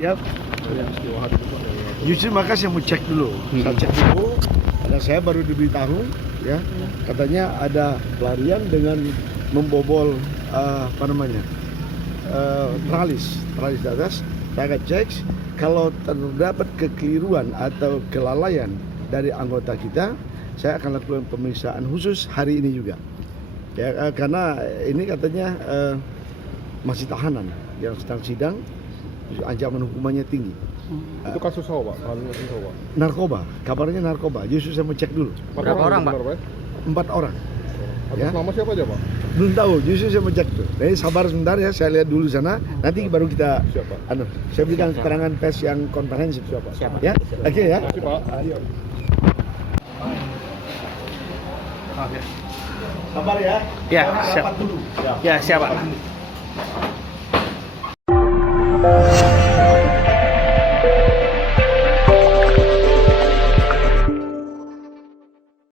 Ya. Justru maka saya mau cek dulu. Saya cek dulu. Ada saya baru diberitahu, ya, katanya ada pelarian dengan membobol tralis di atas. Saya akan cek kalau terdapat kekeliruan atau kelalaian dari anggota kita, saya akan lakukan pemeriksaan khusus hari ini juga. Ya, karena ini katanya masih tahanan yang sedang sidang, ancaman hukumannya tinggi. Itu kasus apa, Pak? Narkoba, kabarnya narkoba. Justru saya mau cek dulu. Berapa orang, Pak? 4 orang. Atas Ya. nama siapa aja, Pak? Belum tahu, justru saya mau cek tuh. Jadi sabar sebentar ya, saya lihat dulu sana. Nanti baru kita, Siapa? saya berikan keterangan pers yang komprehensif. Siapa? Ya, oke ya. Terima kasih, Pak. Ayo. Sabar ya. Ya, Kita siap. rapat dulu. Ya, siapa?